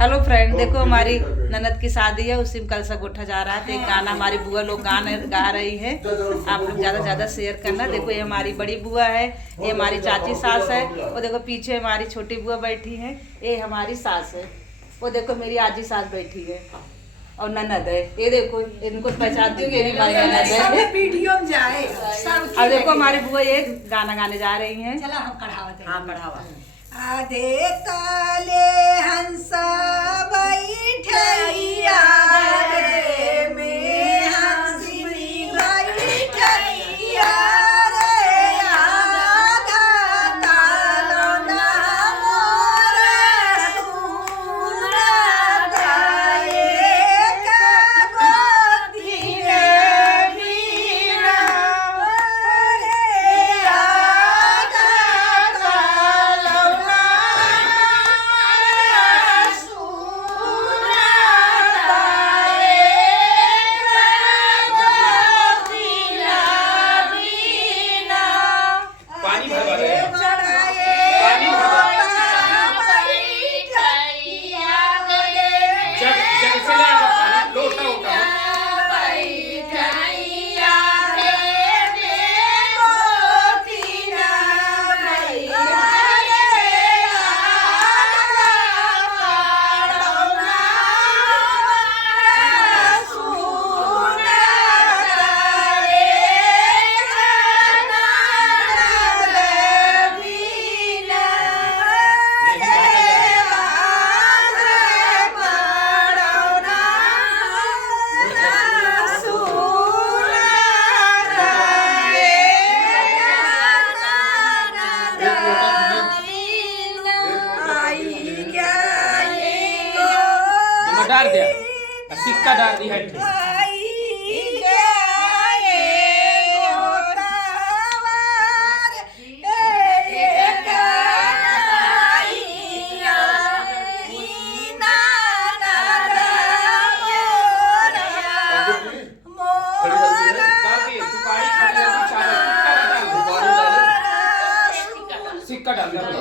Hello friend, देखो हमारी ननद की शादी है, उसी में कलसा गोठा जा रहा है। तो एक गाना हमारी बुआ लोग गा रही है। आप लोग ज़्यादा से ज़्यादा शेयर करना। देखो ये हमारी बड़ी बुआ है, ये हमारी चाची सास है, वो देखो पीछे हमारी छोटी बुआ बैठी है, ये हमारी सास है, वो देखो मेरी आजी सास बैठी है और ननद है। ये देखो इनको पहचानती हूँ, ये भी हमारी ननद है। वीडियो में जाए अब देखो हमारी बुआ ये गाना गाने जा रही हैं। चला हम पढ़ावत हैं। हाँ पढ़ावा। आधे काले हंसा बैठैया रे में हंसनी बैठैया रे आधा कालो ना मोर सुनता एक गोदी रे बीना रे आधा कालो डाल दिया सिक्का डाल दी है। सिक्का डाल दिया।